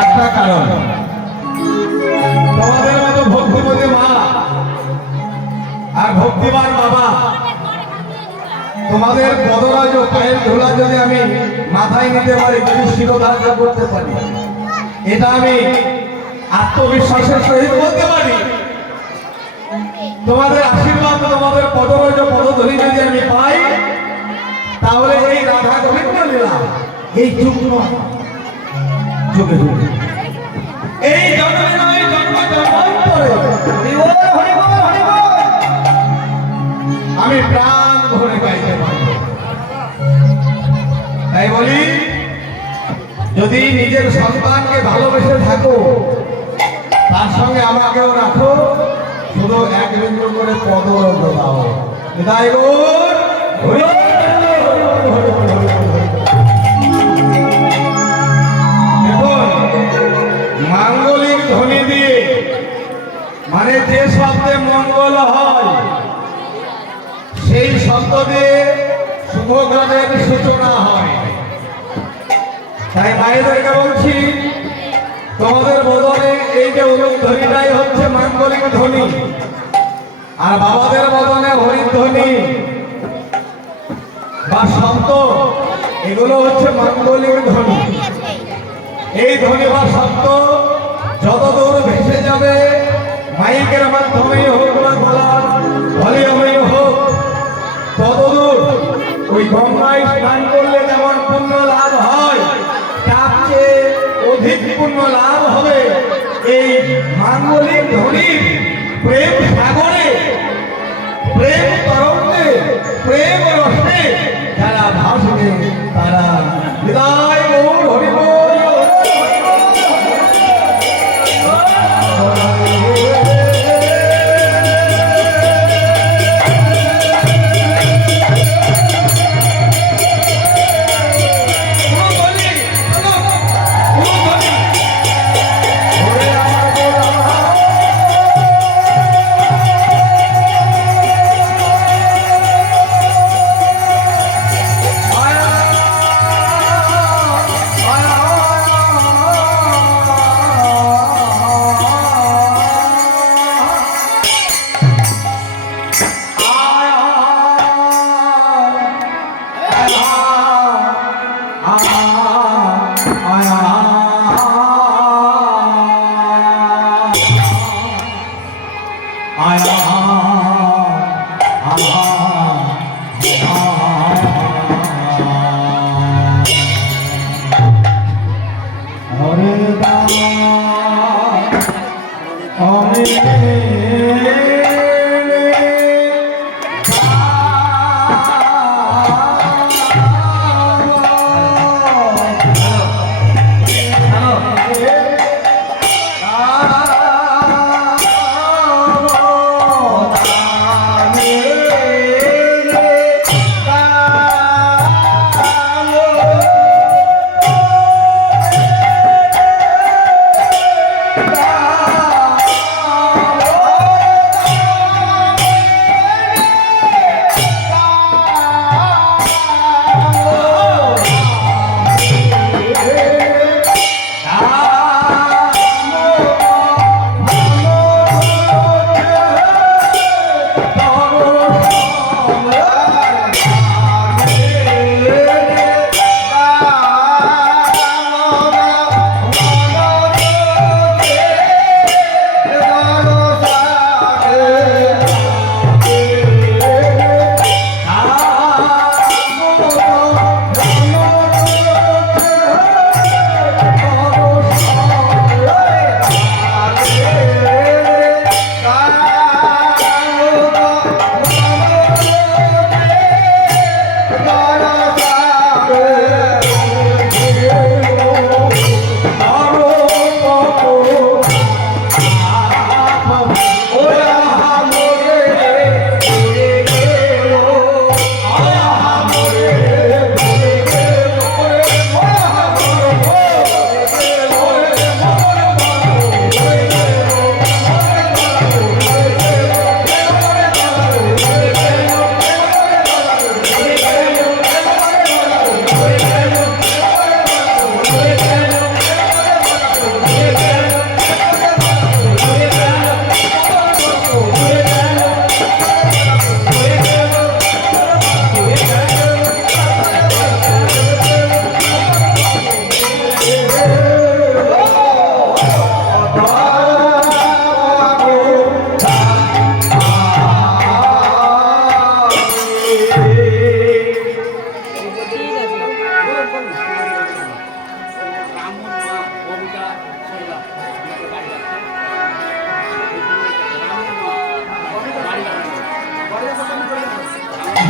একটা কারণ, তোমাদের মতো ভক্তিমতী মা আর ভক্তিমান বাবা, তোমাদের পদরাজ ও পায়ের ধুলা যদি আমি মাথায় নিতে পারি, যদি শিরোধার্য করতে পারি, এটা আমি আত্মবিশ্বাসের সহিত বলতে পারি। তোমাদের আশীর্বাদ, তোমাদের পদরাজ ও পদধূলি যদি আমি পাই, তাহলে এই রাধা গোবিন্দ লীলা এই যুগ্ম যুগে যুগে এই জন্মে নয় জন্ম জন্মান্তরে আমি প্রাণ ভরে গাইতে পারব। তাই বলি, যদি নিজের সন্তানকে ভালোবেসে থাকো, তার সঙ্গে আমাকেও রাখো, শুধু এক বিন্দু করে পদরজ দাও। বিদায় গৌর হরি। মাঙ্গলিক ধ্বনি দিয়ে, মানে যে শব্দে মঙ্গল হয় সেই শব্দ দিয়ে শুভকাজের সূচনা হয়। তাই মায়েদেরকে বলছি, তোমাদের বদনে এই যে উলুধ্বনিটাই হচ্ছে মাঙ্গলিক ধ্বনি, আর বাবাদের বদনে হরিধ্বনি বা শব্দ, এগুলো হচ্ছে মাঙ্গলিক ধ্বনি। এই ধ্বনি বা শব্দ যতদূর ভেসে যাবে, মাইকের মাধ্যমেই হোক বা গলার ভলিউমেই হোক, ততদূর ওই গঙ্গায় স্নান করলে যেমন পুণ্য লাভ হয়, তার চেয়ে অধিক পুণ্য লাভ হবে এই মাঙ্গলিক ধ্বনির প্রেম সাগরে, প্রেম তরঙ্গে, প্রেম রসে যারা ভাসবে, তারা বিদায় গৌর হরি বল।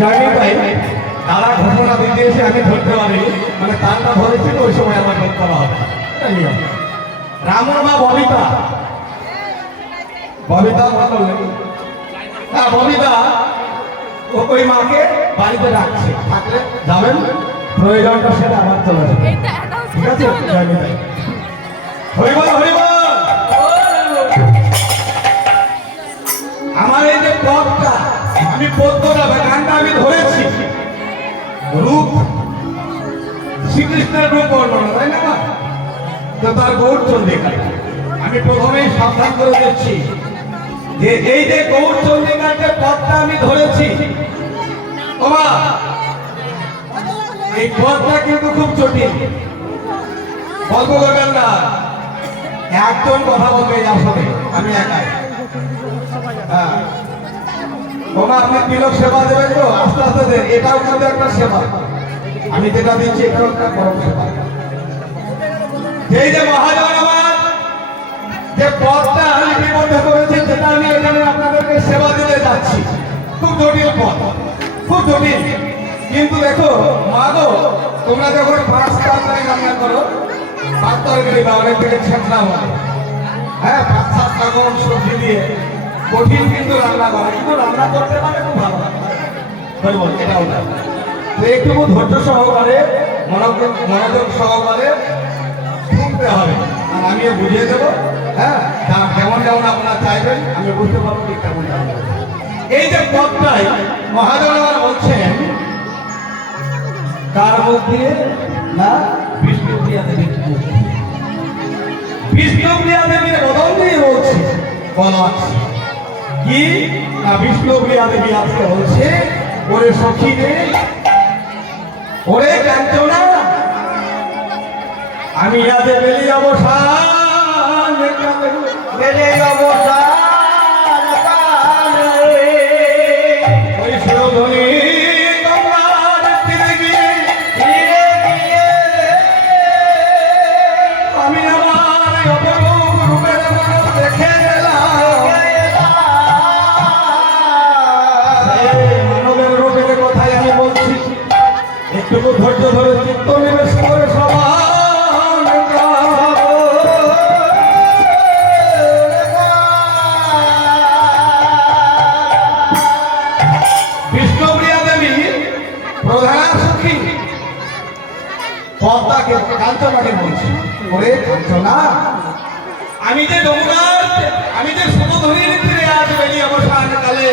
জানি ভাই তারা ঘটনা দিতে এসে আমি ধরতে পারি মানে তারটা ধরেছিল ওই সময় আমার ভোট করা হবে রামুর মা ববিতা ববিতা মন্ডল হ্যাঁ ববিতা ওই মাকে বাড়িতে রাখছে থাকলে যাবেন প্রয়োজনটা সেটা আমার চলে যাবে ঠিক আছে জানি ভাই হরিবল হরিবল আমার এই যে পথটা আমি পদ্মটা বা গানটা আমি ধরেছি রূপ শ্রীকৃষ্ণের রূপ বর্ণনা তাই না তো তার গৌরচন্দ্রিকা আমি প্রথমেই সাবধান করে দিচ্ছি যে এই যে গৌরচন্দ্রিকার যে পথটা আমি ধরেছি বাবা এই পথটা কিন্তু খুব জটিল গল্প করবেন না একজন কথা বলবে আসলে আমি একাই হ্যাঁ বাবা আপনি তিলক সেবা দেবেন তো আস্তে আস্তে দেন এটাও কিন্তু একটা সেবা আমি যেটা দিচ্ছি এটাও একটা পরম সেবা এই যে মহাজন আমার যে পথটা লিপিবদ্ধ করেছে যেটা আমি এখানে আপনাদেরকে সেবা দিতে যাচ্ছি খুব জটিল পথ খুব জটিল কিন্তু দেখো মা গো তোমরা যখন 5 তরকারি রান্না করো 5 তরকারি বা অনেক থেকে ছেঁচড়া বলে হ্যাঁ 5-7 রকম সবজি দিয়ে কঠিন কিন্তু রান্না করে কিন্তু রান্না করতে পারে খুব ভালো লাগে এটাও না তো একটু ধৈর্য সহকারে মনোযোগ সহকারে শুনতে হবে আর আমিও বুঝিয়ে দেবো হ্যাঁ কেমন কেমন আপনারা চাইবেন আমি বুঝতে পারবো ঠিক কেমন এই যে পথটাই মহাজনগর বলছেন কার মুখ দিয়ে না বিষ্ণুপ্রিয়া দেবীর মুখ বিষ্ণুপ্রিয়া দেবীর বদল দিয়ে বলছে বলা কি না বিষ্ণুপ্রিয়া দেবী আজকে বলছে ওরে সখী রে ওরে কাঞ্চনা আমি আজ বেলি অবসান বেলি অবসান ওই সুরধ্বনি গঙ্গার তীরে গিয়ে আমি আমার অপরূপ রূপের মানুষ দেখে গেলাম মানবের রূপের কথাই আমি বলছি একটু ধৈর্য ধরে চিত্ত নিবেশ করে সবাই পদ্মাকে কাঞ্চনাকে বলছি ওরে কাঞ্চনা আমি যে ডোমরার আমি যে সুমধুরীর তীরে আজ বেলি অবসান কালে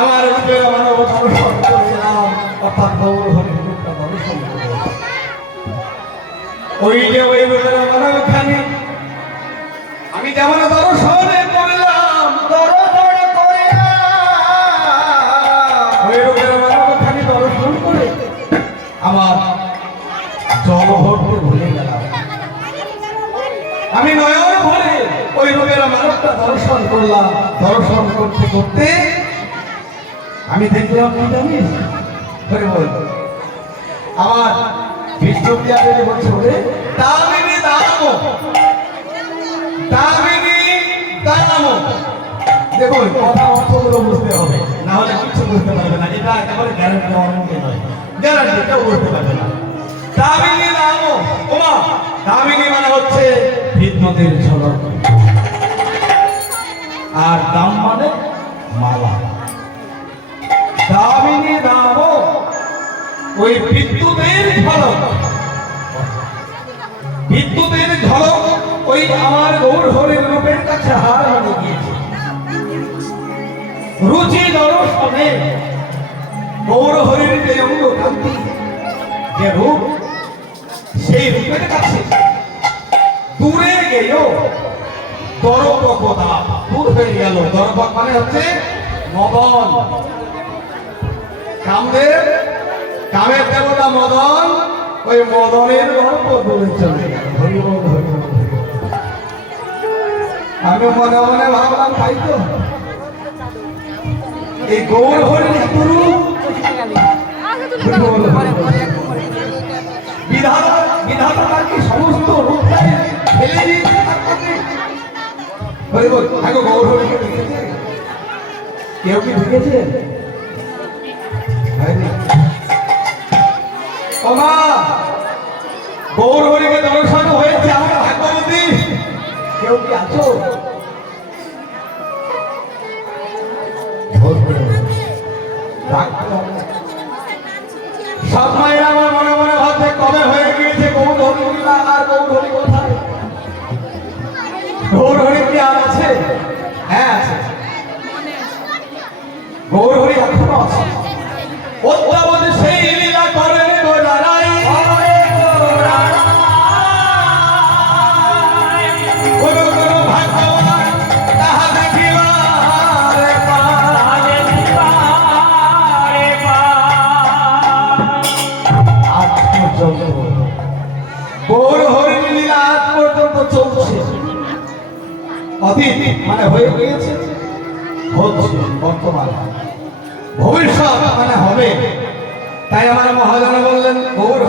আমার রূপের মানব দর্শন করেছিলাম অর্থাৎ গৌর হরি রূপটা দর্শন ওই যে ওই রূপের মানব খানি আমি যেমন দর্শনে করলাম ওই রূপের মানব খানি দর্শন করে আমার জল ভরতে ভুলে গেলাম আমি নয়ন ভরে ওই রূপের মানবটা দর্শন করলাম দর্শন করতে করতে আমি দেখলাম কি জানিস বল আমার বিষ্ণুপ্রিয়া দেবী বলছে বলে দামিনী দানব দেখুন কথা অর্থগুলো বুঝতে হবে না হলে কিছু বুঝতে পারবে না এটা একেবারে গ্যারান্টি দেওয়ার মধ্যে নয় গ্যারান্টি কেউ বুঝতে পারবে না দামিনী দানব ওমা দামিনী মানে হচ্ছে বিদ্যুতের ঝলক আর দাম মানে মালা দামিনী দানব ওই বিদ্যুতের ঝলক ওই আমার গৌর হরির রূপের কাছে হার মানে গিয়েছে রুচি দর্শনে গৌর হরির যে অঙ্গ কান্তি যে রূপ সেই রূপের কাছে দূরে গেল দরপকতা দূর হয়ে গেল দরপক মানে হচ্ছে মদন কামের দেবতা মদন ওই মদনের গল্প দূরে চলে গেল আমি মনে মনে ভাবলাম তাই তো এই গৌর হরিণ বিধাতা কি সমস্ত রূপটাই ফেলে দিয়েছে গৌর হরিণকে দেখেছে কেউ কি দেখেছে ওমা গৌর হরিকে দর্শন হয়েছে আমার ভাগ্যবতী কেউ কি আছো সব মায়েরা আমার মনে মনে ভাবছে কবে হয়ে গিয়েছে গৌর হরি লীলা আর গৌর হরি কোথায় গৌর হরি কি আর আছে হ্যাঁ আছে গৌর হরি এখনো আছে অদ্যাবধি সেই লীলা করেন গোরারাই গুরু গুরু ভগবান তাহা দেখিবারে আজ পর্যন্ত গৌর হরির লীলা আজ পর্যন্ত চলছে অতীত মানে হয়ে গিয়েছে হচ্ছে বর্তমান ভবিষ্যৎ মানে হবে তাই আমার মহাজন বললেন গৌর